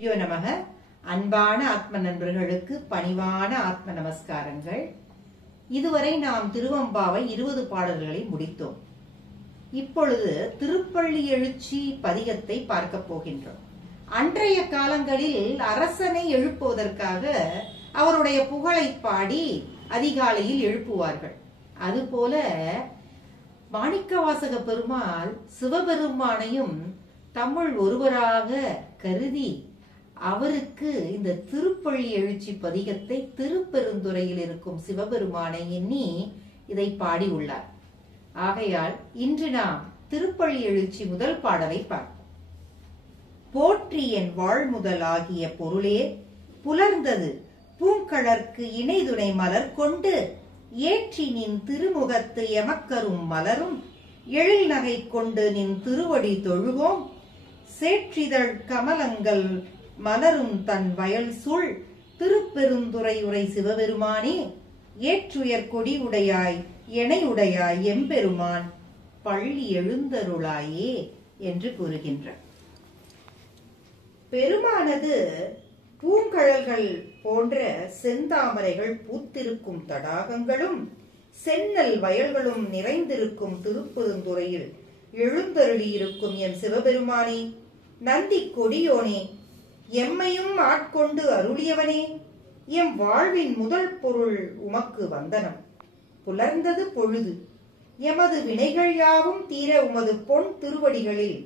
குருப்யோ நமக. அன்பான ஆத்ம நண்பர்களுக்கு பணிவான ஆத்ம நமஸ்காரங்கள். இதுவரை நாம் திருவெம்பாவை 20 பாடல்களை முடித்தோம். இப்பொழுது திருப்பள்ளி எழுச்சி பதிகத்தை பார்க்க போகின்றோம். அன்றைய காலங்களில் அரசனை எழுப்புவதற்காக அவருடைய புகழை பாடி அதிகாலையில் எழுப்புவார்கள். அதுபோல மாணிக்கவாசக பெருமாள் சிவபெருமானையும் தமிழ் ஒருவராக கருதி அவருக்கு இந்த திருப்பள்ளி எழுச்சி பதிகத்தை திருப்பெருந்துறையில் இருக்கும் சிவபெருமானை எண்ணி இதை பாடி உள்ளார். ஆகையால் இன்று நாம் திருப்பள்ளி எழுச்சி முதல் பாடலை பார்ப்போம். போற்றி என் வாழ்முதல் ஆகிய பொருளே புலர்ந்தது பூங்கழற்கு இணைதுணை மலர் கொண்டு ஏற்றி நின் திருமுகத்து எமக்கரும் மலரும் எழில் நகை கொண்டு நின் திருவடி தொழுவோம் சேற்றிதழ் கமலங்கள் மலரும் தன் வயல் சூழ் திருப்பெருந்துறை உரை சிவபெருமானே ஏற்றுயர் கொடி உடையாய் எனை உடையாய் எம்பெருமான் பள்ளி எழுந்தருளாயே என்று கூறுகின்றார். பெருமானது பூங்கழல்கள் போன்ற செந்தாமரைகள் பூத்திருக்கும் தடாகங்களும் சென்னல் வயல்களும் நிறைந்திருக்கும் திருப்பெருந்துறையில் எழுந்தருளியிருக்கும் என் சிவபெருமானே, நந்தி கொடியோனே, எம்மையும் ஆட்கொண்டு அருளியவனே, எம் வாழ்வின் முதல் பொருள் உமக்கு வந்தனம். புலர்ந்தது பொழுது எமது வினைகள் யாவும் தீர உமது பொன் திருவடிகளில்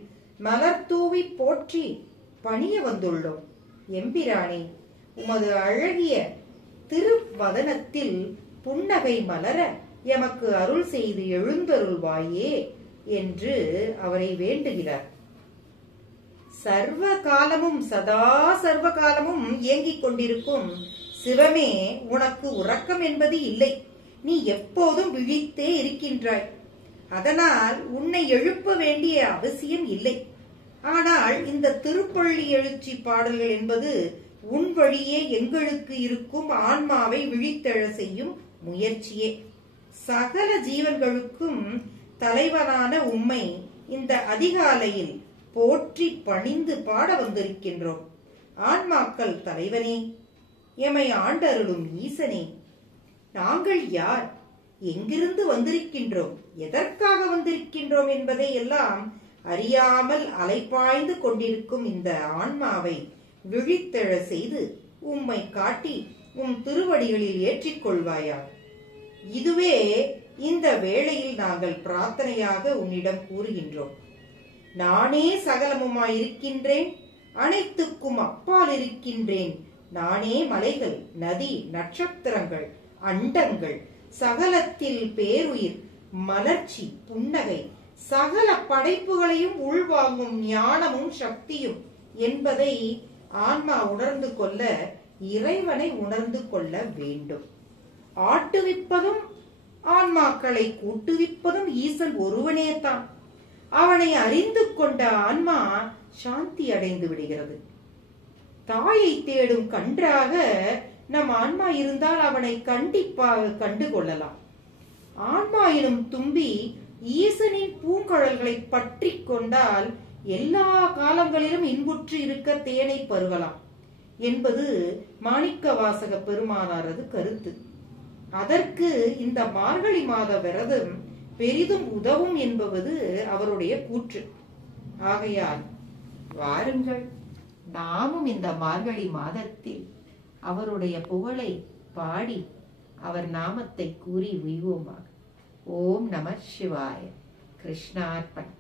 மலர் தூவி போற்றி பணிய வந்துள்ளோம். எம்பிரானே, உமது அழகிய திருவதனத்தில் புன்னகை மலர எமக்கு அருள் செய்து எழுந்தருள்வாயே என்று அவரை வேண்டுகிறார். சர்வ காலமும் சதா சர்வ காலமும் இயங்கிக் கொண்டிருக்கும் சிவமே, உனக்கு உறக்கம் என்பது இல்லை. நீ எப்போதும் விழித்தே இருக்கின்றாய். அதனால் உன்னை எழுப்ப வேண்டிய அவசியம் இல்லை. ஆனால் இந்த திருப்பள்ளி எழுச்சி பாடல்கள் என்பது உன் வழியே எங்களுக்கு இருக்கும் ஆன்மாவை விழித்தெழ செய்யும் முயற்சியே. சகல ஜீவன்களுக்கும் தலைவனான உம்மை இந்த அதிகாலையில் போற்றி பணிந்து பாட வந்திருக்கின்றோம். ஆன்மாக்கள் தலைவனே, எமை ஆண்டருளும் ஈசனே, நாங்கள் யார், எங்கிருந்து வந்திருக்கின்றோம், எதற்காக வந்திருக்கின்றோம் என்பதை எல்லாம் அறியாமல் அலைப்பாய்ந்து கொண்டிருக்கும் இந்த ஆன்மாவை விழித்தெழ செய்து உம்மை காட்டி உம் திருவடிகளில் ஏற்றிக்கொள்வாயா. இதுவே இந்த வேளையில் நாங்கள் பிரார்த்தனையாக உன்னிடம் கூறுகின்றோம். நானே சகலமுமாயிருக்கின்றேன், அனைத்துக்கும் அப்பால் இருக்கின்றேன். நானே மலைகள், நதி, நட்சத்திரங்கள், அண்டங்கள், சகலத்தில் பேருயிர், மலர்ச்சி, புன்னகை, சகல படைப்புகளையும் உள்வாங்கும் ஞானமும் சக்தியும் என்பதை ஆன்மா உணர்ந்து கொள்ள இறைவனை உணர்ந்து கொள்ள வேண்டும். ஆட்டுவிப்பதும் ஆன்மாக்களை கூட்டுவிப்பதும் ஈசன் ஒருவனே தான். அவனை அறிந்து கொண்ட ஆன்மா சாந்தி அடைந்து விடுகிறது. தாயை தேடும் கன்றாக நம் ஆன்மா இருந்தால் அவனை கண்டிப்பாக கண்டுகொள்ளலாம். ஆன்மா எனும் தும்பி ஈசனின் பூங்கழல்களை பற்றி கொண்டால் எல்லா காலங்களிலும் இன்புற்று இருக்க தேனை பருகலாம் என்பது மாணிக்கவாசக பெருமானாரது கருத்து. அதற்கு இந்த மார்கழி மாத விரதம் பெரிதும் உதவும் என்பது அவருடைய கூற்று. ஆகையால் வாருங்கள், நாமும் இந்த மார்கழி மாதத்தில் அவருடைய புகழை பாடி அவர் நாமத்தை கூறி உய்வோமாக. ஓம் நம சிவாய. கிருஷ்ணார்ப்பணம்.